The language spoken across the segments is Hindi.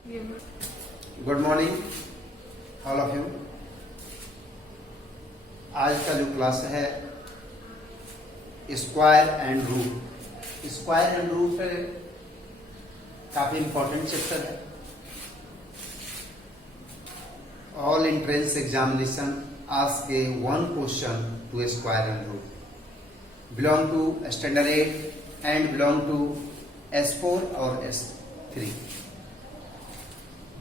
Good morning all of you. आज का जो क्लास है square and root. Square and root काफी इंपॉर्टेंट चैप्टर है। All entrance examination ask a one question to square and root, belong to standard 8 and belong to S4 और S3.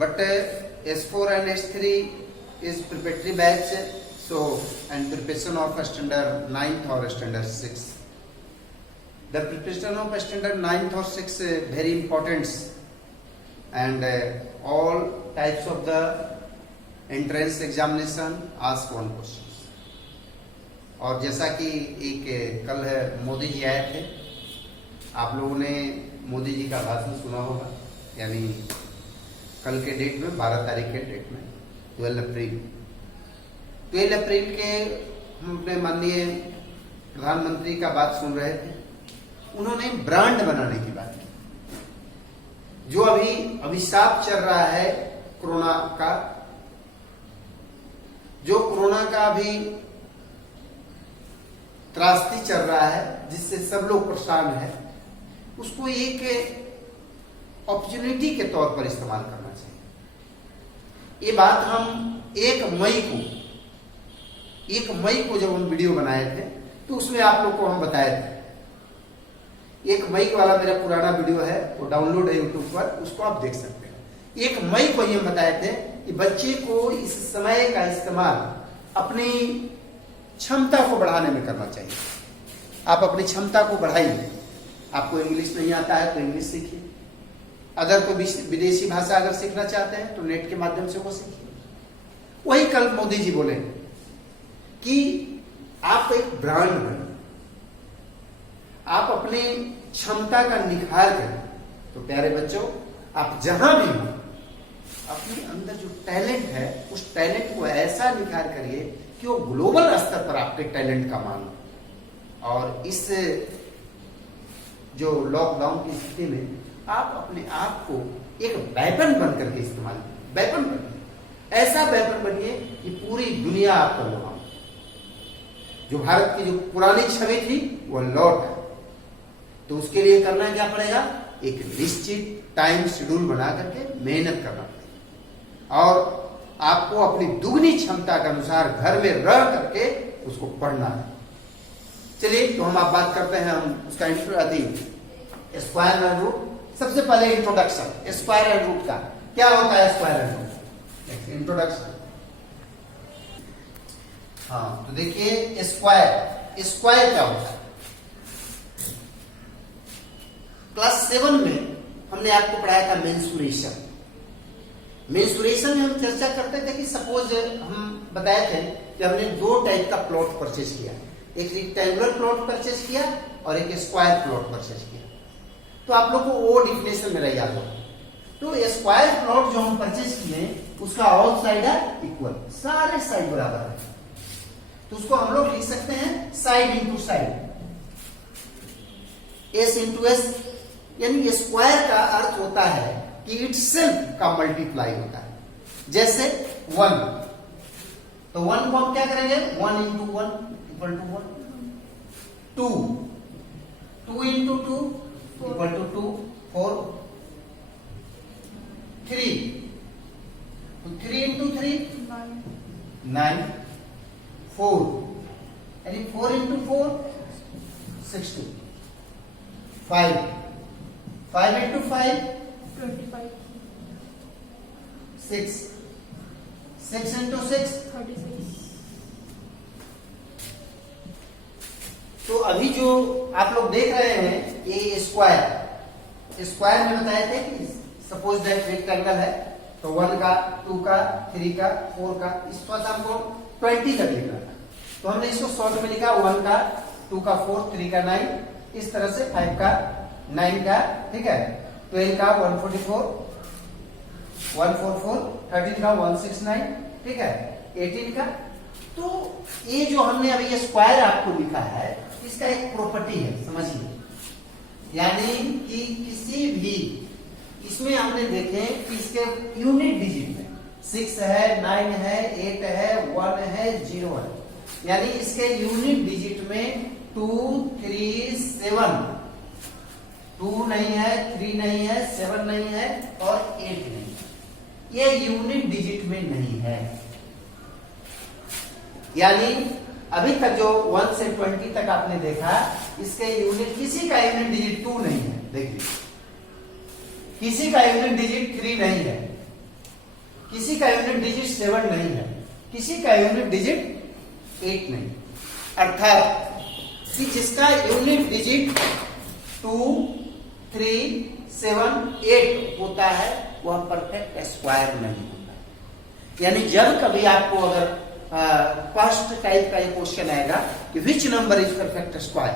But S4 and S3 is preparatory batch, so and preparation of standard 9th or standard 6. The preparation of standard 9th or 6 very important, and all types of the entrance examination ask one questions. और जैसा कि एक कल मोदी जी आए थे, आप लोगों ने मोदी जी का भाषण सुना होगा, यानी कल के डेट में 12 तारीख के डेट में 12 अप्रैल के हम अपने माननीय प्रधानमंत्री का बात सुन रहे थे। उन्होंने ब्रांड बनाने की बात की। जो अभी अभिशाप चल रहा है कोरोना का, जो कोरोना का अभी त्रासदी चल रहा है, जिससे सब लोग परेशान है, उसको एक अपॉर्चुनिटी के तौर पर इस्तेमाल करना चाहिए। ये बात हम 1 मई को जब हम वीडियो बनाए थे तो उसमें आप लोग को हम बताए थे। 1 मई वाला मेरा पुराना वीडियो है, वो डाउनलोड है यूट्यूब पर, उसको आप देख सकते हैं। 1 मई को ये बताए थे कि बच्चे को इस समय का इस्तेमाल अपनी क्षमता को बढ़ाने में करना चाहिए। आप अपनी क्षमता को बढ़ाइए। आपको इंग्लिश नहीं आता है तो इंग्लिश सीखिए। अगर कोई विदेशी भाषा अगर सीखना चाहते हैं तो नेट के माध्यम से वो सीखिए। वही कल मोदी जी बोले कि आप एक ब्रांड बने, आप अपनी क्षमता का निखार करें। तो प्यारे बच्चों, आप जहां भी हो, अपने अंदर जो टैलेंट है उस टैलेंट को ऐसा निखार करिए कि वो ग्लोबल स्तर पर आपके टैलेंट का मान हो। और इस जो लॉकडाउन की स्थिति में आप अपने आप को एक वेपन बन करके इस्तेमाल करिए। वेपन बनिए, ऐसा वेपन बनिए कि पूरी दुनिया आपका लोहा। जो भारत की जो पुरानी छवि थी वो लौट है। तो उसके लिए करना क्या पड़ेगा? एक निश्चित टाइम शेड्यूल बना करके मेहनत करना पड़ेगा और आपको अपनी दुगनी क्षमता के अनुसार घर में रह करके उसको पढ़ना है। चलिए, तो हम आप बात करते हैं हम उसका स्क्वायर एंड रूट। सबसे पहले इंट्रोडक्शन स्क्वायर एंड रूट का क्या होता है। Square and root introduction. हाँ, तो देखिए स्क्वायर क्या होता है। क्लास 7 में हमने आपको पढ़ाया था मेंसुरेशन। मेंसुरेशन में हम चर्चा करते थे कि सपोज हम बताए थे कि हमने 2 टाइप का प्लॉट परचेज किया, एक रेक्टेंगुलर प्लॉट परचेज किया और एक स्क्वायर प्लॉट परचेज किया। तो आप लोग को वो डिफिनेशन मेरा याद हो। तो स्क्वायर प्लॉट जो हम परचेज किए उसका ऑल साइड है इक्वल, सारे साइड बराबर है। तो उसको हम लोग लिख सकते हैं side into side, S into S. यानी स्क्वायर का अर्थ होता है कि इटसेल्फ का मल्टीप्लाई होता है। जैसे 1, तो 1 को हम क्या करेंगे? 1 into 1 equal to 1। 2 into 2 equal to 2, 4। 3, तो 3 इंटू 3 9, 4 यानी 4 इंटू 4 16, 5 इंटू 5 25, 6 इंटू 6 36। तो अभी जो आप लोग देख रहे हैं ये स्क्वायर में बताए थे कि सपोज दैट रेक्टेंगल है, तो 1 का 2 का 3 का 4 का, इस पर हमको 20 तक लिखना था। तो हमने इसको शॉर्ट में लिखा 1 का 2 का 4 3 का 9, इस तरह से 5 का 9 का, ठीक है, 12 का 144 144, 13 का 169, ठीक है, 18 का। तो ये जो हमने अभी ये स्क्वायर आपको लिखा है, इसका एक प्रॉपर्टी है, समझिए। यानी कि किसी भी इसमें हमने देखे कि इसके यूनिट डिजिट में 6 है, 9 है, 8 है, 1 है, 0 है, यानी इसके यूनिट डिजिट में 2, 3, 7, 2 नहीं है, 3 नहीं है, 7 नहीं है और 8 नहीं है, ये यूनिट डिजिट में नहीं है। यानी अभी तक जो 1 से 20 तक आपने देखा, इसके यूनिट, किसी का यूनिट डिजिट 2 नहीं है, देखिए, किसी का यूनिट डिजिट 3 नहीं है, किसी का यूनिट डिजिट 7 नहीं है, किसी का यूनिट डिजिट 8 नहीं। अर्थात कि जिसका यूनिट डिजिट 2, 3, 7, 8 होता है वह परफेक्ट स्क्वायर नहीं होता। यानी जब कभी आपको अगर फर्स्ट टाइप का ये क्वेश्चन आएगा कि which number is perfect square,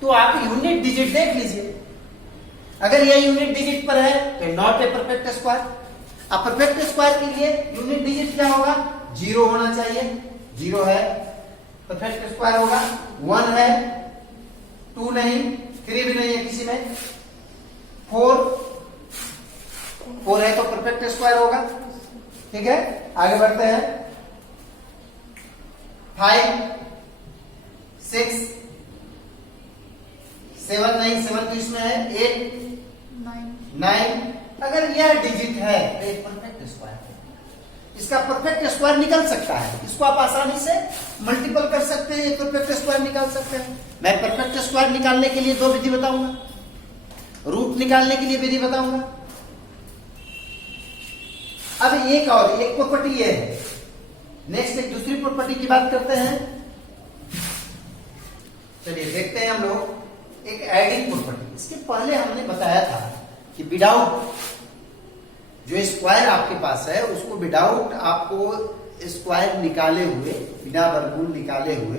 तो आप यूनिट डिजिट देख लीजिए। अगर ये यूनिट डिजिट पर है तो नॉट ए परफेक्ट स्क्वायर। अब परफेक्ट स्क्वायर के लिए यूनिट डिजिट क्या होगा? 0 होना चाहिए, 0 है, परफेक्ट स्क्वायर होगा। 1 है, 2 नहीं, 3 भी नहीं है किसी में, 4 है तो परफेक्ट स्क्वायर होगा। ठीक है, आगे बढ़ते हैं। 5, 6, 7 नहीं, 7 तो इसमें है, 8, 9। अगर यह डिजिट है तो एक परफेक्ट स्क्वायर है। इसका परफेक्ट स्क्वायर निकल सकता है, इसको आप आसानी से मल्टीपल कर सकते हैं, परफेक्ट स्क्वायर निकाल सकते हैं। मैं परफेक्ट स्क्वायर निकालने के लिए 2 विधि बताऊंगा, रूट निकालने के लिए विधि बताऊंगा। अब एक और एक प्रॉपर्टी ये है। नेक्स्ट एक दूसरी प्रॉपर्टी की बात करते हैं। चलिए देखते हैं हम लोग एक एडिंग प्रॉपर्टी। इसके पहले हमने बताया था कि विदाउट जो स्क्वायर आपके पास है उसको विदाउट आपको स्क्वायर निकाले हुए, बिना वर्गमूल निकाले हुए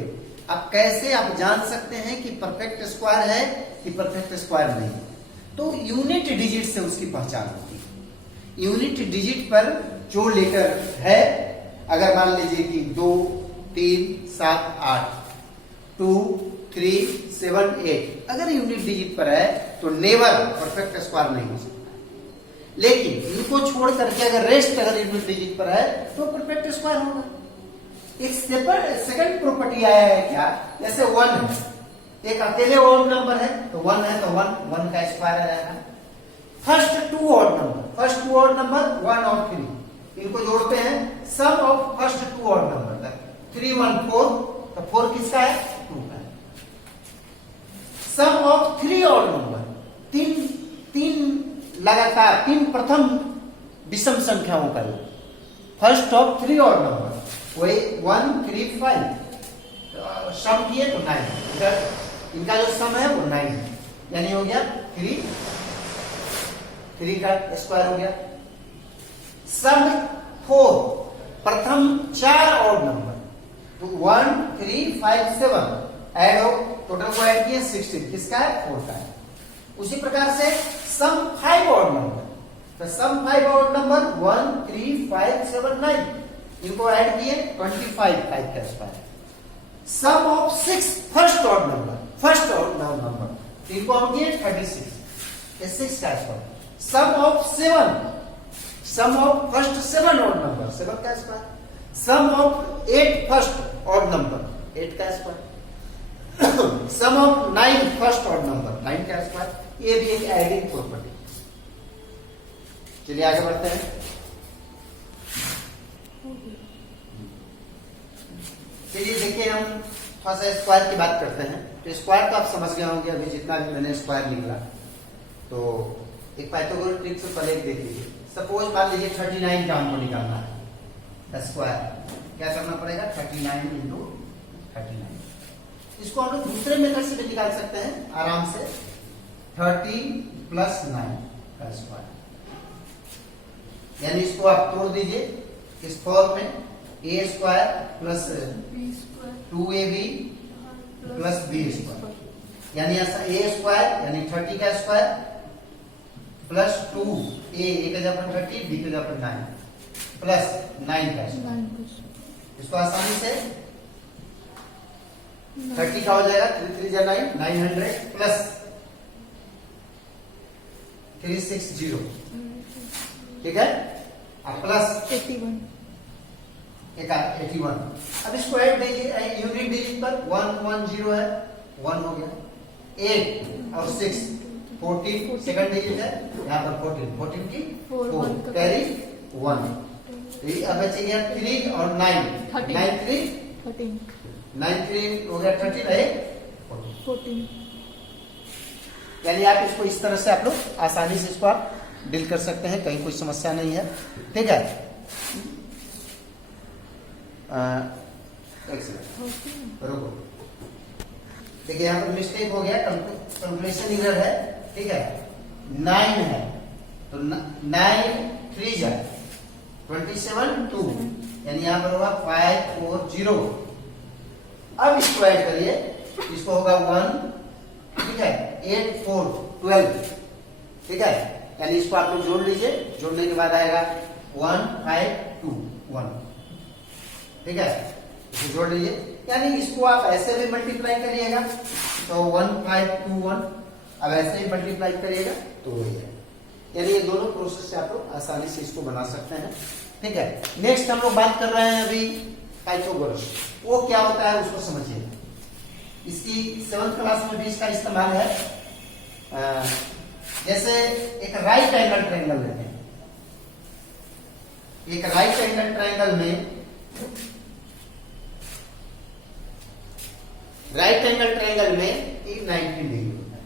आप कैसे आप जान सकते हैं कि परफेक्ट स्क्वायर है कि परफेक्ट स्क्वायर नहीं। तो यूनिट डिजिट से उसकी पहचान होती है। यूनिट डिजिट पर जो लेटर है, अगर मान लीजिए कि 2, 3, 7, 8, 2, 3, 7, 8 अगर यूनिट डिजिट पर है तो नेवर परफेक्ट स्क्वायर नहीं हो सकता। लेकिन इनको छोड़ करके अगर रेस्ट अगर यूनिट डिजिट पर है तो परफेक्ट स्क्वायर होगा। एक सेकंड प्रॉपर्टी आया है क्या, जैसे 1 है, एक अकेले ऑड नंबर है तो 1 है तो 1 का स्क्वायर आएगा। फर्स्ट 2 ऑड नंबर 1 और 3 इनको जोड़ते हैं, सम ऑफ फर्स्ट 2 ऑड नंबर 3, 1, 4 तो 4 किसका है? 2 का है। सम ऑफ 3 ऑड नंबर, तीन लगातार 3 प्रथम विषम संख्याओं का योग, फर्स्ट ऑफ 3 ऑड नंबर वही 1, 3, 5 सम किए तो 9, इनका जो सम है वो 9 है, यानी हो गया 3 का स्क्वायर हो गया। सम 4 प्रथम 4 ऑड नंबर तो 1, 3, 5, 7 ऐड हो, टोटल को ऐड किए 16, किसका है? 4 का है। उसी प्रकार से सम 5 ऑड नंबर, तो सम 5 ऑड नंबर 1, 3, 5, 7, 9 इनको ऐड किए 25, 5 का square. Sum of 6 first odd number इनको हम किए 36, 6 का square. Sum of first 7 odd number 7 का square. Sum of 8 first odd number 8 का square. Sum of 9 first odd number 9 का स्क्वायर। ये भी एक एडिंग प्रॉपर्टी। चलिए आगे बढ़ते हैं। चलिए देखिए हम थोड़ा सा स्क्वायर की बात करते हैं। तो स्क्वायर तो आप समझ गए होंगे, अभी जितना भी मैंने स्क्वायर निकला। तो एक पाइथागोरस ट्रिक से पहले देख लीजिए। सपोज मान लीजिए 39 का हमको निकालना है स्क्वायर, क्या करना पड़ेगा? 39 इंटू 39। इसको हम लोग दूसरे मेथड से भी निकाल सकते हैं आराम से, 30 + 9 का स्क्वायर, यानी इसको आप तोड़ दीजिए इस फॉर्म में, a square plus 2ab plus b square, यानी ऐसा a स्क्वायर यानी 30 का स्क्वायर प्लस 2a, एक जगह पर 30, b की जगह पर 9 प्लस 9 का स्क्वायर। इसको आसानी से 30 का हो जाएगा, 3 3 9 900 प्लस 360, ठीक है। अब प्लस 81, 81। अब इसको ऐड दीजिए यूनिट डिजिट पर, 110 है, 1 हो गया। 8 और 6 14, सेकंड डिजिट है यहाँ पर 14 की 4 कैरी 1। अब बचे गया 3 और 9, 9 3 13, 9 3 हो गया 13 है 14, यानी आप इसको इस तरह से आप लोग आसानी से इसको आप डील कर सकते हैं, कहीं कोई समस्या नहीं है, ठीक है। रुको, देखिए यहाँ पर मिस्टेक हो गया, कैलकुलेशन एरर है, ठीक है। 9 है तो 9 3 जा 27 2, यानी यहाँ पर होगा 540। अब इसको ऐड करिए, इसको होगा 1, ठीक है, 8 4 12, ठीक है। यानी इसको आप लोग जोड़ लीजिए, जोड़ने के बाद आएगा 1 5 2 1, ठीक है। इसको जोड़ लीजिए, यानी इसको आप ऐसे भी मल्टीप्लाई करिएगा तो 1 5 2 1, अब ऐसे ही मल्टीप्लाई करिएगा तो वही है। यानी ये दोनों प्रोसेस से आप लोग आसानी से इसको बना सकते हैं, ठीक है। नेक्स्ट हम लोग बात कर रहे हैं अभी पाइथागोरस, वो क्या होता है उसको समझिए। इसकी 7th क्लास में भी इसका इस्तेमाल है। जैसे एक राइट एंगल ट्रायंगल लेते हैं, एक राइट एंगल ट्रायंगल में राइट एंगल ट्रायंगल में एक 90 डिग्री होता है,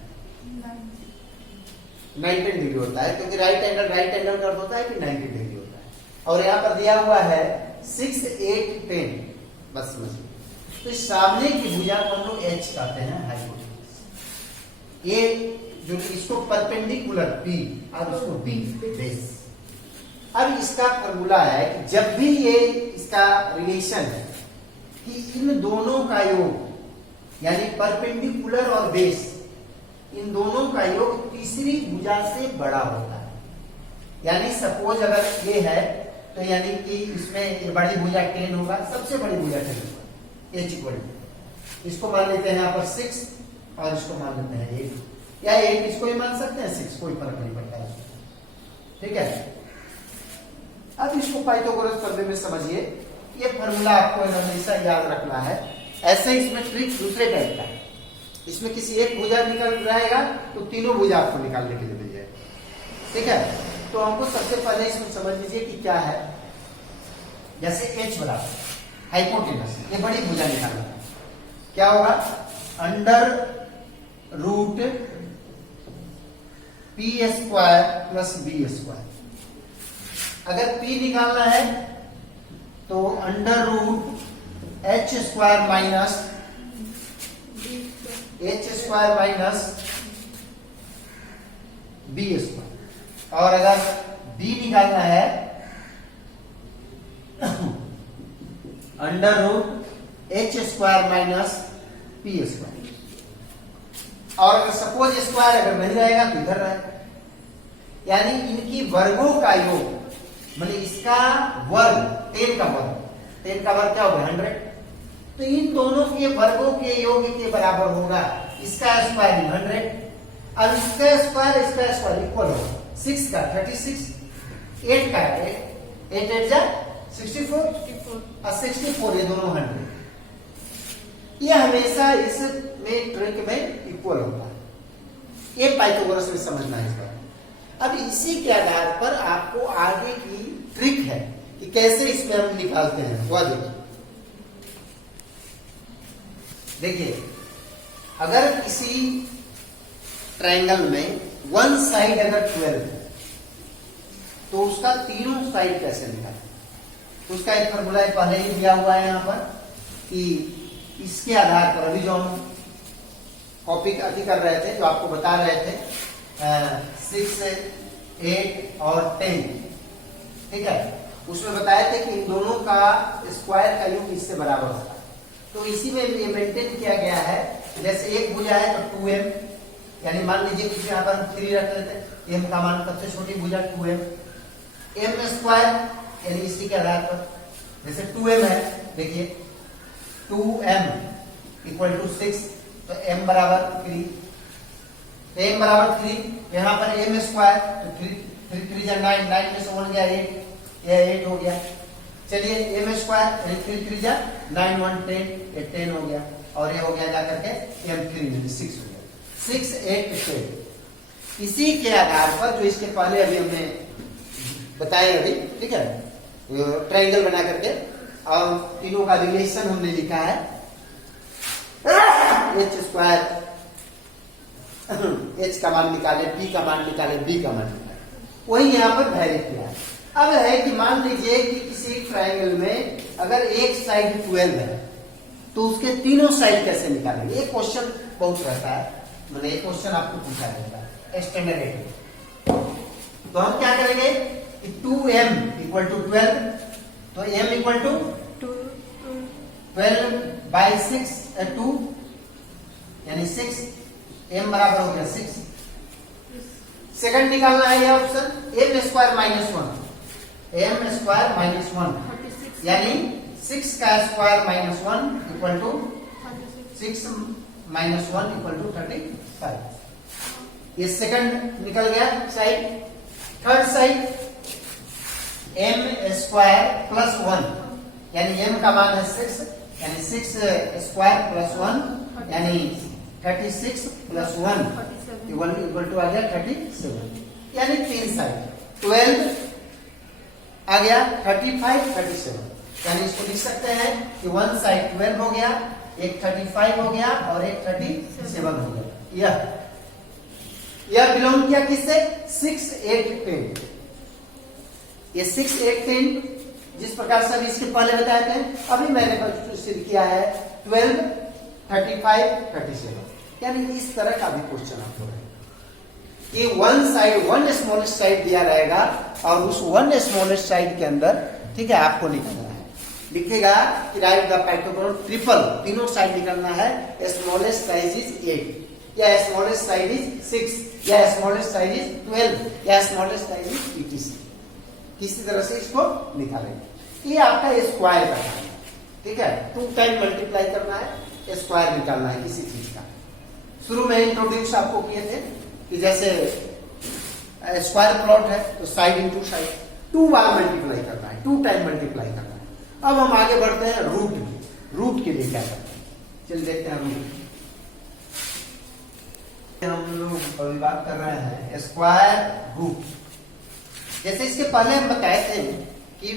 90 डिग्री होता है, क्योंकि राइट एंगल का अर्थ होता है कि 90 डिग्री होता है। और यहाँ पर दिया हुआ है 6 8 10, बस समझिए। तो इस सामने की भुजा को हम लोग एच कहते हैं, हाइपोटेन्यूज। ये जो इसको परपेंडिकुलर पी और इसको बी बेस। अब इसका फॉर्मूला है कि जब भी ये इसका रिलेशन है कि इन दोनों का योग, यानी परपेंडिकुलर और बेस, इन दोनों का योग तीसरी भुजा से बड़ा होता है। यानी सपोज अगर ये है तो यानी कि इसमें ये बड़ी भुजा 10 होगा, सबसे बड़ी भुजा 10 होगा, एच इक्वल, इसको मान लेते हैं यहाँ पर 6 और इसको मान लेते हैं 8, या 8 इसको ही मान सकते हैं, 6 कोई फर्क नहीं पड़ता है, ठीक है। अब इसको पाइथागोरस करने में समझिए, ये फॉर्मूला आपको हमेशा याद रखना है। ऐसे ही इसमें ट्रिक दूसरे टाइप का है, इसमें किसी एक भुजा निकल रहेगा तो तीनों भुजा आपको निकालने के लिए मिल जाएगा, ठीक है। तो हमको सबसे पहले इसमें समझ लीजिए कि क्या है। जैसे एच बराबर हाइपोटेनस, ये बड़ी भुजा निकालना है, क्या होगा, under root P square plus B square. अगर पी निकालना है तो under root H square minus B square, और अगर बी निकालना है under root H square minus P square. और अगर सपोज स्क्वायर अगर नहीं रहेगा तो इधर रहेगा, यानी इनकी वर्गों का योग, माने इसका वर्ग 10 का वर्ग, 10 का वर्ग क्या होगा 100, तो इन दोनों के वर्गों के योग के बराबर होगा इसका स्क्वायर 100, अब इसका स्क्वायर इक्वल होगा 6 का 36, 8 का 8 8 जा 64 और 64, ये दोनों 100। ये हमेशा इस में ट्रिक में इक्वल होता है, ये पाइथागोरस में समझना है इस बात। अब इसी के आधार पर आपको आगे की ट्रिक है कि कैसे इसमें हम निकालते हैं, वह देखिए। अगर किसी ट्रायंगल में वन साइड अगर 12 है तो उसका तीनों साइड कैसे निकालें, उसका एक फॉर्मूला पहले ही दिया हुआ है यहाँ पर कि इसके आधार पर अभी जो हम कॉपी कर रहे थे, जो आपको बता रहे थे 6 8 और 10, ठीक है, उसमें बताए थे कि इन दोनों का स्क्वायर का योग इससे बराबर होता है। तो इसी में ये मेंटेन किया गया है। जैसे एक भुजा है तो 2m, यानी मान लीजिए कि यहाँ पर हम 3 रख लेते हैं, m का मान सबसे छोटी भुजा 2m, m स्क्वायर यानी इसी के आधार पर जैसे 2m है, देखिए 2m इक्वल टू 6, तो m बराबर 3, m बराबर 3, यहाँ पर m स्क्वायर, तो 3 3 जा 9, 9 में से 1 गया 8, यह 8 हो गया। चलिए m स्क्वायर 3 3 जा 9 1 10, ये 10 हो गया, और ये हो गया जाकर के m3 में 6 हो गया, 6 8 10। इसी के आधार पर जो इसके पहले अभी हमने बताया अभी, ठीक है, ट्रायंगल बना करके, और तीनों का रिलेशन हमने लिखा है h स्क्वायर, h का मान निकाले, p का मान निकाले, b का मान निकाले, वही यहाँ पर वैरी किया है। अब है कि मान लीजिए कि किसी ट्रायंगल में अगर एक साइड 12 है तो उसके तीनों साइड कैसे निकालेंगे, ये क्वेश्चन बहुत रहता है, मतलब ये क्वेश्चन आपको पूछा जाता है स्टैंडर्ड। तो हम क्या करेंगे कि 2m इक्वल टू 12, तो m इक्वल टू 12 बाई 6 2, यानी 6, m बराबर हो गया 6। सेकंड निकालना है ये option, m square minus 1, m square minus 1, यानी 6 का square minus 1 equal to 6 minus 1 equal to 35। ये सेकंड निकल गया side. Third side m square plus 1, यानी m का मान है 6, यानी 6 स्क्वायर प्लस 1, यानी 36 प्लस 1 इक्वल टू आ गया 37, यानी तीन साइड 12 आ गया 35 37, यानी इसको लिख सकते हैं कि वन साइड 12 हो गया, एक 35 हो गया और एक 37 हो गया। यह बिलोंग किया किससे, 6 8 10। ये 6 8 10 जिस प्रकार से अभी इसके पहले बताए थे, अभी मैंने सिद्ध किया है 12 35 37, यानी इस तरह का भी क्वेश्चन आपको है कि one side, one smallest side दिया रहेगा और उस वन स्मॉलेस्ट साइड के अंदर, ठीक है, आपको निकालना है, लिखेगा कि राइट द पाइथागोरस ट्रिपल, तीनों साइड निकालना है, स्मॉलेस्ट साइज इज 8, या स्मॉलेस्ट साइड इज 6, या स्मॉलेस्ट साइज इज 12, या स्मॉलेस्ट साइज इज 80, किसी तरह से इसको निकालेंगे। ये आपका स्क्वायर का है, ठीक है, 2 टाइम मल्टीप्लाई करना है, स्क्वायर निकालना है किसी चीज का। शुरू में इंट्रोड्यूस आपको किए थे कि जैसे स्क्वायर प्लॉट है तो साइड इंटू साइड 2 बार मल्टीप्लाई करना है, 2 टाइम मल्टीप्लाई करना है। अब हम आगे बढ़ते हैं रूट के लिए क्या करते हैं, चलिए देखते हैं रूट। हम लोग अभी बात कर रहे हैं स्क्वायर रूट। जैसे इसके पहले हम बताए थे कि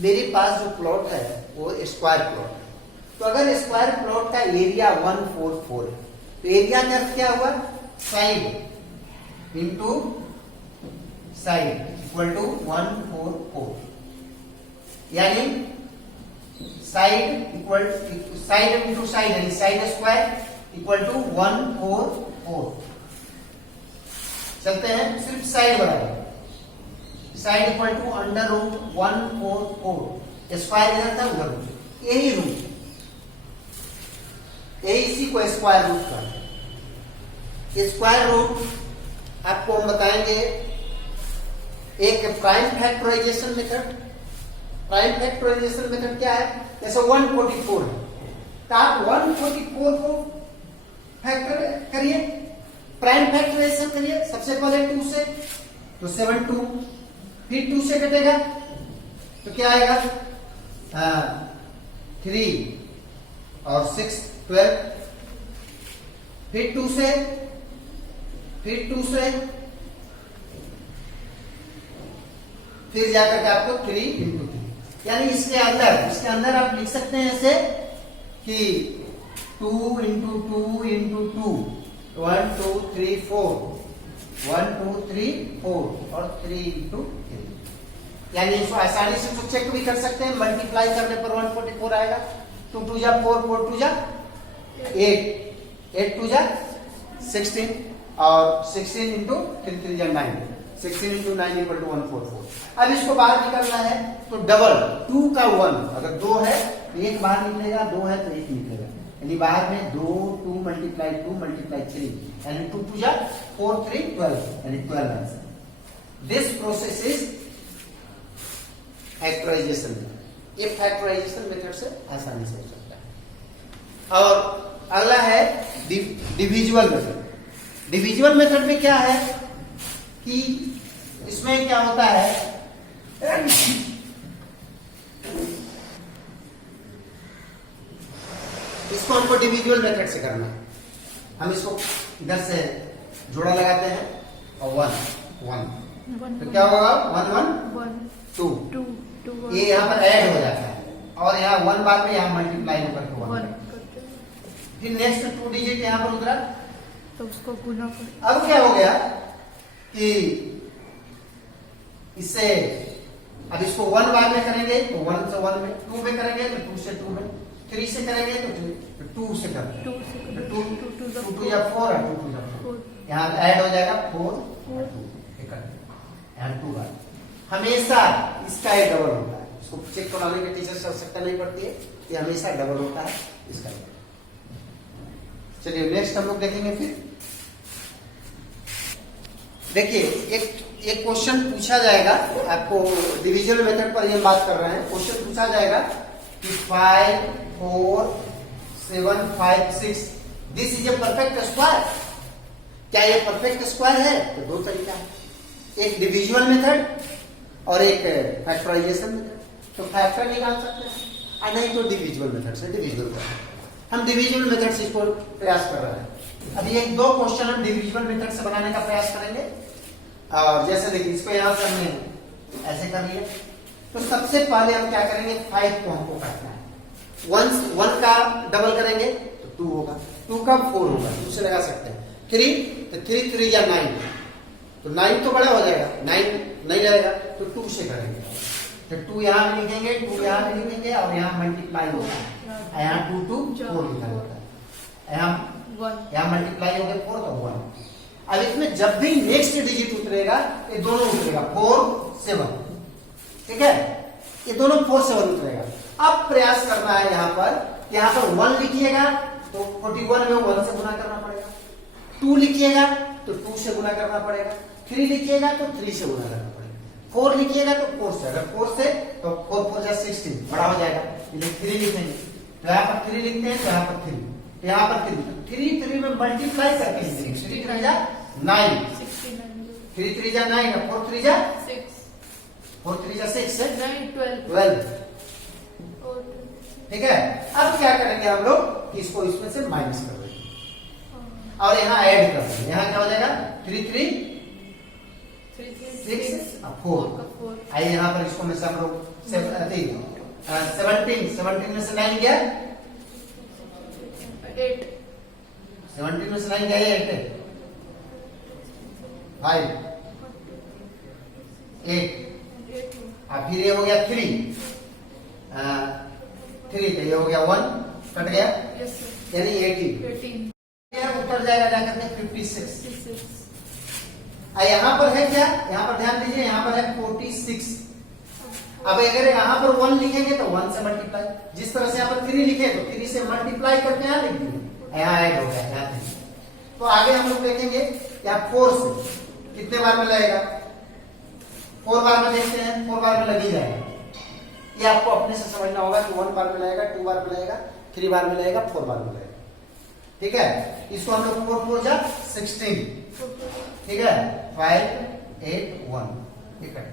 मेरे पास जो प्लॉट है वो स्क्वायर प्लॉट है, तो अगर स्क्वायर प्लॉट का एरिया 144 है तो एरिया का अर्थ क्या हुआ, side into side equal to 144, यानी side equal side into side, यानी साइड स्क्वायर इक्वल टू 144। चलते हैं सिर्फ साइड बराबर, side equal to under root 144, square इधर था उधर रूट, यही रूट, यही इसी को स्क्वायर रूट का। स्क्वायर रूट आपको हम बताएंगे एक prime factorization method. Prime factorization method क्या है, जैसे 144 है तो आप 144 को फैक्टर करिए, प्राइम फैक्टराइजेशन करिए, सबसे पहले 2 से तो 7 2, फिर 2 से कटेगा तो क्या आएगा 3 और 6 12, फिर 2 से, फिर 2 से, फिर जाकर के आपको 3 इंटू 3, यानी इसके अंदर आप लिख सकते हैं ऐसे कि 2 इंटू 2 इंटू 2, 1 2 3 4, 1 2 3 4 और 3 इंटू 3, यानी इसको आसानी से तो चेक भी कर सकते हैं, मल्टीप्लाई करने पर 144 आएगा, 2 2 जा 4 4 2 जा 8 8 2 जा 16 और 16 इंटू 3 3 जा 9, 16 इंटू 9 इक्वल टू 144। अब इसको बाहर निकलना है तो डबल 2 का 1, अगर 2 है तो 1 बाहर निकलेगा, 2 है तो 1 निकलेगा, यानी बाहर में 2 मल्टीप्लाई 2 मल्टीप्लाई 3, यानी 2 2 जा 4 3 12, यानी 12 answer. This process is factorization. ये फैक्टराइजेशन मेथड से आसानी से हो सकता है। और अगला है डिविजुअल मेथड। डिविजिबल मेथड में क्या है कि इसमें क्या होता है, इसको हमको डिविजिबल मेथड से करना है। हम इसको इधर से जोड़ा लगाते हैं और 1 1 तो क्या होगा 1 1 2 ये यहाँ पर ऐड हो जाता है और यहाँ 1 बाद में यहाँ मल्टीप्लाई होकर के 1 फिर नेक्स्ट 2 डिजिट यहाँ पर उतरा तो उसको गुना कर। अब क्या हो गया कि इससे अब इसको 1 बाद में करेंगे तो 1 से 1 में, 2 में करेंगे तो 2 से 2 में, 3 से करेंगे तो 2 से करेंगे, 2 2 या 4 और 2 2 या 4 यहाँ ऐड हो जाएगा 4 और 2 एंड 2 बार। हमेशा इसका एक डबल होता है, इसको चेक कराने की टीचर से आवश्यकता नहीं पड़ती है, ये हमेशा डबल होता है इसका। चलिए नेक्स्ट हम लोग देखेंगे। फिर देखिए एक क्वेश्चन पूछा जाएगा आपको, डिविजन मेथड पर ये बात कर रहे हैं। क्वेश्चन पूछा जाएगा कि 5 4 7 5 6 this is a perfect square. क्या ये परफेक्ट स्क्वायर है? तो दो तरीका है, एक डिविजिबल मेथड और एक फैक्टराइजेशन मेथड। तो फैक्टर निकाल सकते हैं और नहीं तो डिविजिबल मेथड से डिविजिबल कर। हम डिविजिबल मेथड से इसको प्रयास कर रहे हैं। अभी एक दो क्वेश्चन हम डिविजिबल मेथड से बनाने का प्रयास करेंगे। और जैसे देखिए इसको यहां से हमने ऐसे कर लिया, तो सबसे पहले हम क्या करेंगे, 5 को हमको काटना है। 1 का डबल करेंगे तो 2 होगा, 2 का 4 होगा, 2 से लगा सकते हैं। 3 तो 3 3 या 9 तो 9 तो बड़ा हो जाएगा, 9 नहीं रहेगा तो 2 से करेंगे। तो 2 यहाँ भी लिखेंगे, 2 यहाँ भी लिखेंगे और यहाँ मल्टीप्लाई होगा, यहाँ 2 2 4 लिखा होता है, यहाँ मल्टीप्लाई हो गया 4 तो 1। अब इसमें जब भी नेक्स्ट डिजिट उतरेगा ये दोनों उतरेगा 4 7, ठीक है, ये दोनों 4 7 उतरेगा। अब प्रयास करना है यहाँ पर 1 लिखिएगा तो 41 में 1 से गुना करना पड़ेगा, 2 लिखिएगा तो 2 से गुना करना पड़ेगा, 3 लिखिएगा तो 3 से गुना करना पड़ेगा, 4 लिखिएगा तो 4 से, अगर 4 से तो 4 4 जा 16 बड़ा हो जाएगा, इसलिए 3 लिखेंगे। तो यहाँ पर 3 लिखते हैं तो यहाँ पर 3, तो यहाँ पर 3 3 में मल्टीप्लाई करके 3 3 जा 9, 3 3 जा 9, 4 3 जा 6, 4 3 जा 6 से 12, ठीक है। अब क्या करेंगे हम लोग कि इसको इसमें से माइनस कर देंगे और यहाँ ऐड कर देंगे। यहाँ क्या हो जाएगा 3 3 6 और 4। आइए यहाँ पर इसको में से हम लोग 17 में से 9 गया 8, 17 में से 9 गया 8 5 8 और फिर ये हो गया 3 तो ये हो गया 1 कट गया यानी 18 उत्तर जाएगा जाकर के 56। यहाँ पर है क्या, यहाँ पर ध्यान दीजिए, यहाँ पर है 46। अब अगर यहाँ पर 1 लिखेंगे तो 1 से मल्टीप्लाई, जिस तरह से यहाँ पर 3 लिखे तो 3 से मल्टीप्लाई करके यहाँ लिख दिए, यहाँ ऐड हो गया यहाँ 3। तो आगे हम लोग देखेंगे यहाँ 4 से कितने बार में लगेगा, 4 बार में देखते हैं, 4 बार में लग ही जाएगा। ये आपको अपने से समझना होगा कि 1 बार में लगेगा, 2 बार में लगेगा, 3 बार में लगेगा, 4 बार में लगेगा, ठीक है। इसको हम लोग 4 4 जा 16, ठीक है, 5 8 1 ठीक है।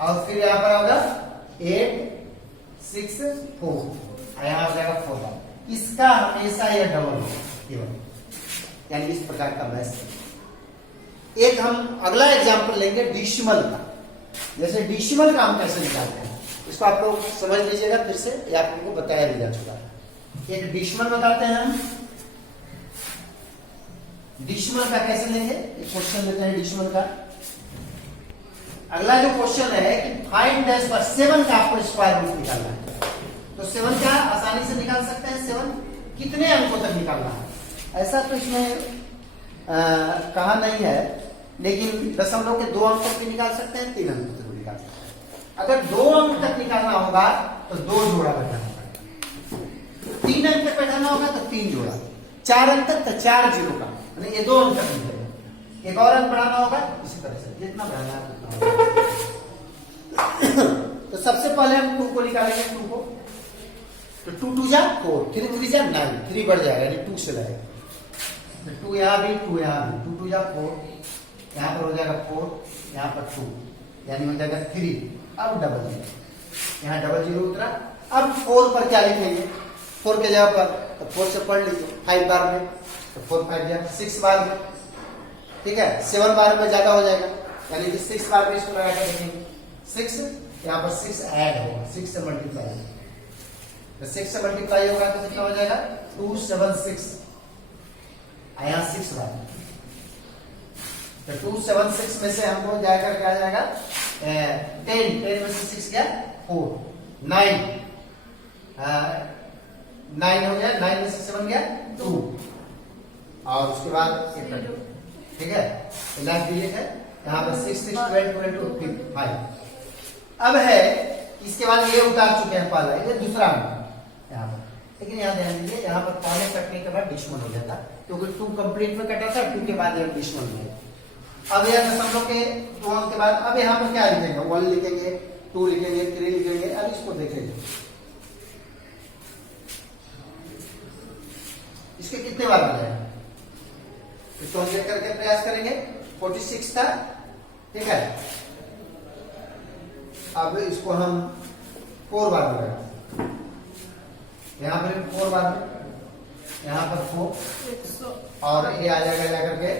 और फिर यहाँ पर होगा 8 6 4, यहाँ हो जाएगा 4 बार। इसका हमेशा यह डबल होगा केवल, यानी इस प्रकार का मैथ। एक हम अगला एग्जांपल लेंगे डेसिमल का। जैसे डेसिमल का हम कैसे निकालते हैं इसको आप लोग समझ लीजिएगा फिर से, ये आप लोगों को बताया भी जा चुका है। एक डेसिमल बताते हैं हम, डेसिमल का कैसे लेंगे, एक क्वेश्चन लेते हैं डेसिमल का। अगला जो क्वेश्चन है कि फाइंड द स्क्वायर, 7 का आपको स्क्वायर रूट निकालना है। तो 7 का आसानी से निकाल सकते हैं, 7 कितने अंकों तक निकालना है, ऐसा तो इसमें कहा नहीं है, लेकिन दशमलव के 2 अंक तक भी निकाल सकते हैं, 3 अंक तक भी निकाल सकते हैं। अगर 2 अंक तक निकालना होगा तो 2 जोड़ा बैठाना पड़ेगा, 3 अंक तक बैठाना होगा तो 3 जोड़ा, 4 अंक तक तो 4 जीरो का, ये 2 अंक तक निकलेगा। एक और अंक बढ़ाना होगा इसी तरह से, जितना बढ़ाना है उतना। तो सबसे पहले हम 2 को निकालेंगे, 2 को, तो 2 2 जा 4, 3 3 जा 9, 3 बढ़ जाएगा यानी 2 से रहेगा, तो 2 यहाँ भी 2 यहाँ भी 2 2 या 4, यहाँ पर हो जाएगा 4, यहाँ पर 2, यानी हो जाएगा 3। अब डबल जीरो, यहाँ डबल जीरो उतरा। अब 4 पर क्या लिखेंगे, 4 के जगह पर तो 4 से पढ़ लीजिए 5 बार में, तो 4 5 या 6 बार में, ठीक है। 7 बार में ज्यादा हो जाएगा, यानी कि 6 बार में इसको लगा कर देखेंगे। 6 यहाँ पर 6 ऐड होगा, 6 से मल्टीप्लाई होगा, तो 6 से मल्टीप्लाई होगा तो कितना हो जाएगा 276, यहाँ 6 बार, तो 276 में से हमको जाकर क्या जाएगा 10 में से 6 गया 4, 9 हो गया, 9 में से 7 गया 2, और उसके बाद ठीक है लास्ट डिजिट है यहाँ पर 6 6 12 22 5। अब है इसके बाद ये उतार चुके हैं पहला, ये दूसरा अंक यहाँ पर, लेकिन यहाँ ध्यान दीजिए यहाँ पर पहले कटने के बाद डिशमल हो जाता, क्योंकि 2 कंप्लीट में कटा था, 2 के बाद यहाँ डिशमल में। अब यह दशमलव के 2 अंक के बाद अब यहाँ पर क्या लिखेंगे, 1 लिखेंगे, 2 लिखेंगे, 3 लिखेंगे। अब इसको देखेंगे इसके कितने बार हो जाएगा, इसको हम चेक करके प्रयास करेंगे। 46 था, ठीक है। अब इसको हम 4 बार लगाएंगे, यहाँ पर 4 बार में, यहाँ पर 4, और ये आ जाएगा जाकर के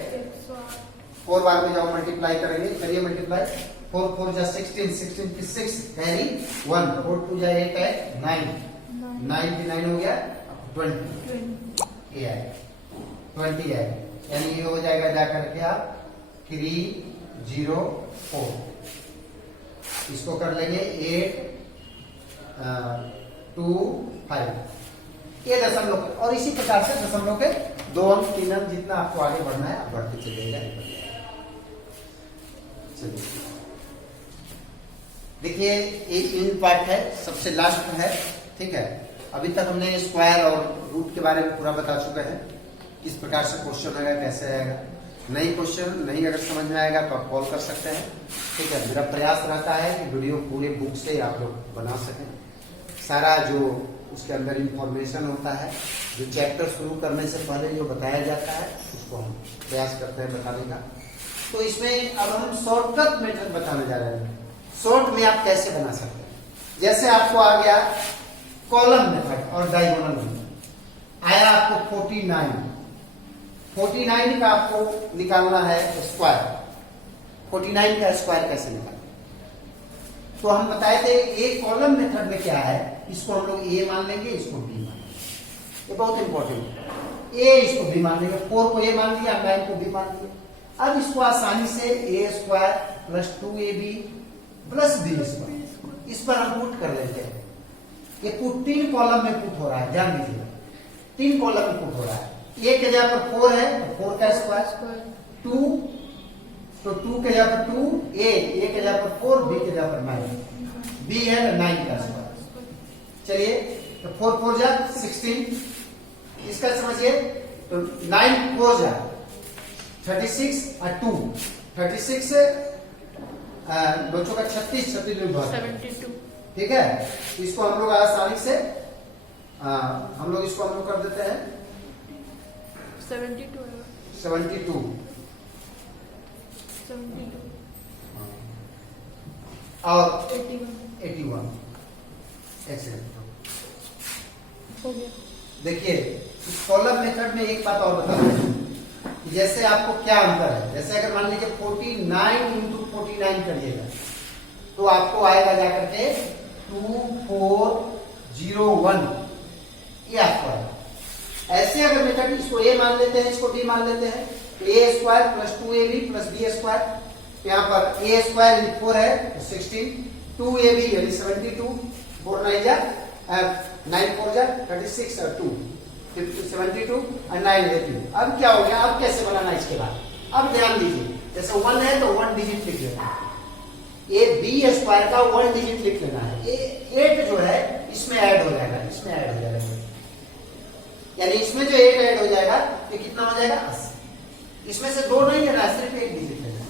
4 बार में जाओ मल्टीप्लाई करेंगे, करिए मल्टीप्लाई। 4 4 जा 16, 16 की 6 कैरी 1, 4 2 जा 8 है 9, 9 की 9 हो गया 20, ये है 20 है, यानी ये हो जाएगा जाकर के आप 304। इसको कर लेंगे 8 2 5, ये दशमलव। और इसी प्रकार से दशमलव के 2 अंक 3 अंक जितना आपको आगे बढ़ना है आप बढ़ते चलिएगा। चलिए देखिए एक इन पार्ट है, सबसे लास्ट है, ठीक है। अभी तक हमने स्क्वायर और रूट के बारे में पूरा बता चुके हैं, किस प्रकार से क्वेश्चन आएगा, कैसे आएगा। नई क्वेश्चन नहीं अगर समझ में आएगा तो आप कॉल कर सकते हैं, ठीक है। मेरा प्रयास रहता है कि वीडियो पूरे बुक से आप लोग बना सकें, सारा जो उसके अंदर इंफॉर्मेशन होता है, जो चैप्टर शुरू करने से पहले जो बताया जाता है उसको हम प्रयास करते हैं बताने का। तो इसमें अब हम शॉर्टकट मेथड बताने जा रहे हैं, शॉर्ट में आप कैसे बना सकते हैं। जैसे आपको आ गया कॉलम मेथड और डायगोनल मेथड, आया आपको 49 का आपको निकालना है स्क्वायर। 49 का स्क्वायर कैसे निकालना, तो हम बताए थे एक कॉलम मेथड में क्या है, इसको हम लोग ए मान लेंगे, इसको बी मान लेंगे, ये बहुत इंपॉर्टेंट है। ए इसको बी मान लेंगे, 4 को ए मान लिया, 9 को बी मान लिया। अब इसको आसानी से a square plus 2ab plus B square इस पर हम पुट कर लेते हैं। ये पुट 3 कॉलम में पुट हो रहा है, ध्यान दीजिएगा 3 कॉलम में पुट हो रहा है। ए के जगह पर 4 है तो 4 का स्क्वायर, 2 तो 2 के जगह पर 2, ए के जगह पर 4, बी के जगह पर 9, बी है ना 9 का स्क्वायर। चलिए तो 4 4 जा 16, इसका समझिए तो 9 4 जा 36 और 2 36 से बच्चों का 36 में बहुत 72, ठीक है। इसको हम लोग आसानी से हम लोग इसको हम लोग कर देते हैं 72 72 और 81। एक्सीलेंट, हो गया। देखिए इस कॉलम मेथड में एक बात और बता दें, जैसे आपको क्या अंतर है। जैसे अगर मान लीजिए 49 इंटू 49 करिएगा तो आपको आएगा जाकर के 2401, ये आपको आएगा। ऐसे अगर मेथड इसको ए मान लेते हैं, इसको बी मान लेते हैं, तो a square plus 2ab plus B square, यहाँ पर ए स्क्वायर 4 है तो 16, 2ab यानी 72, 4 9 जा 9 4 जा 36 और 2 72 और 9 18। अब क्या हो गया, अब कैसे बनाना इसके बाद, अब ध्यान दीजिए जैसे 1 है तो 1 डिजिट लिख लेना है, ए बी स्क्वायर का 1 डिजिट लिख लेना है। 8 जो है इसमें ऐड हो जाएगा, इसमें ऐड हो जाएगा, यानी इसमें जो 8 ऐड हो जाएगा तो कितना हो जाएगा 80। इसमें से 2 नहीं लेना है, सिर्फ 1 डिजिट लेना है।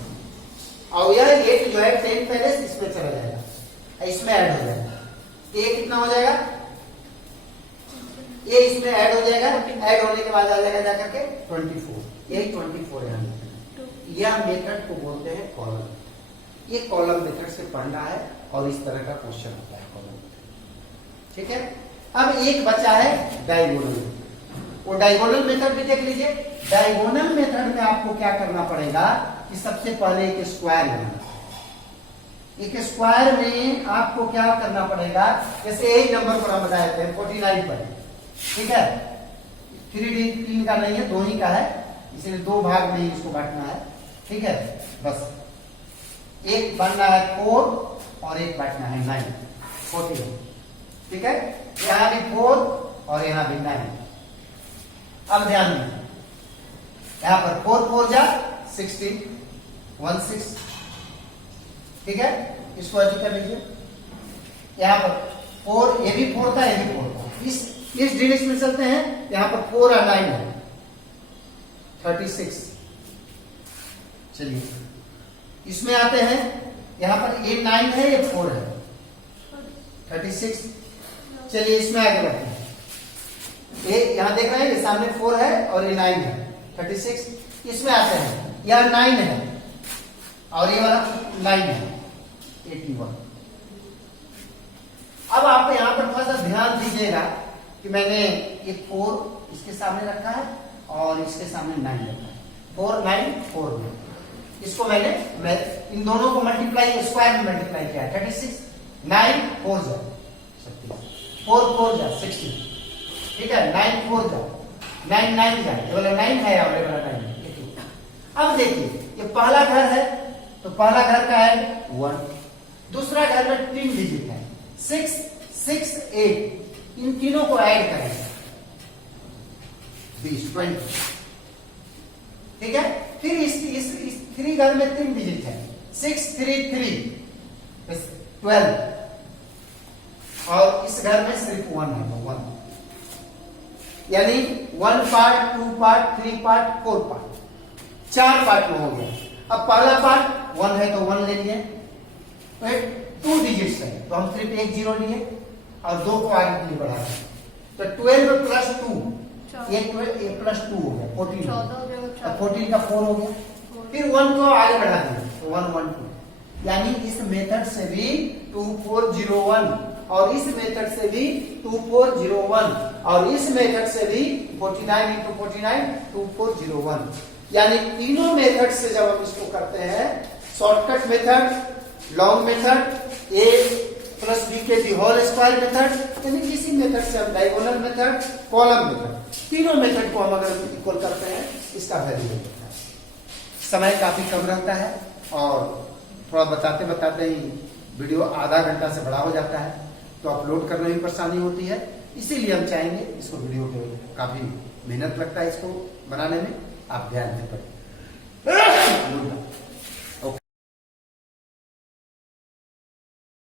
और यह 8 जो है 10 पहले इसमें चला जाएगा, इसमें ऐड हो जाएगा। ये कितना हो जाएगा, ये इसमें ऐड हो जाएगा, ऐड होने के बाद आ जाएगा जाकर के 24, यही 24 यहाँ लिखना है। यह मेथड को बोलते हैं कॉलम। ये कॉलम मेथड से पढ़ना है और इस तरह का क्वेश्चन होता है कॉलम मेथड, ठीक है। अब एक बचा है डायगोनल, वो डायगोनल मेथड भी देख लीजिए। डायगोनल मेथड में आपको क्या करना पड़ेगा कि सबसे पहले एक स्क्वायर लेना। एक स्क्वायर में आपको क्या करना पड़ेगा, जैसे एक नंबर पर हम बताए थे 49 पर, ठीक है। 3 का नहीं है, 2 ही का है, इसलिए 2 भाग में इसको बांटना है, ठीक है। बस एक बनना है 4 और एक बांटना है 9, 40, ठीक है। यहां भी 4 और यहां भी 9। अब ध्यान दीजिए, यहां पर 4 4 जा 16, 1 6, ठीक है। इसको ऐसे कर लीजिए। यहां पर 4, ये भी 4 था, ये भी 4 था। इस डिजिट में चलते हैं, यहां पर 4 और 9 है, 36। चलिए इसमें आते हैं, यहां पर ये 9 है, ये 4 है, 36। चलिए इसमें आगे बढ़ते हैं। ये यहां देख रहे हैं, ये सामने 4 है और ये 9 है, 36। इसमें आते हैं, यह 9 है और ये वाला 9 है, 81। अब आप यहां पर थोड़ा सा ध्यान दीजिएगा कि मैंने ये 4 इसके सामने रखा है और इसके सामने 9 रखा है, 4 9 4 में। इसको मैं इन दोनों को मल्टीप्लाई, स्क्वायर में मल्टीप्लाई किया, 36, 9 4 जा 4 4 जा 60, ठीक है। 9 4 जा 9 9 जा, ये वाला 9 है और ये वाला 9 है। अब देखिए, ये पहला घर है तो पहला घर का है 1, दूसरा घर में 3 डिजिट है 6 6 8, इन तीनों को ऐड करेंगे 20, ठीक है। फिर इस 3 घर में 3 डिजिट है 6 3 3 12, और इस घर में सिर्फ 1 है, 1, यानी 1 part 2 part 3 part 4 part, 4 part में हो गया। अब पहला पार्ट 1 है तो 1 ले लिए, तो 2 डिजिट्स है तो हम सिर्फ एक 0 लिए और 2 को आगे के लिए बढ़ा रहे हैं, तो 12 प्लस 2, ये प्लस 2 हो गया 14, 14 का 4 हो गया। फिर 1 को आगे बढ़ा दिया तो 1 1 2, यानी इस मेथड से भी 2401 और इस मेथड से भी 2401 और इस मेथड से भी 49 into 49 2401, यानी तीनों मेथड से जब हम इसको करते हैं, shortcut method, long method, a plus b के दी होल स्क्वायर मेथड, यानी किसी मेथड से हम डायगोनल मेथड, कॉलम मेथड, तीनों मेथड को हम अगर इक्वल करते हैं, इसका वैल्यू होता है। समय काफी कम रहता है और थोड़ा बताते बताते ही वीडियो आधा घंटा से बड़ा हो जाता है, तो अपलोड करने में परेशानी होती है। इसीलिए हम चाहेंगे इसको, वीडियो को काफी मेहनत लगता है इसको बनाने में, आप ध्यान से पढ़ें।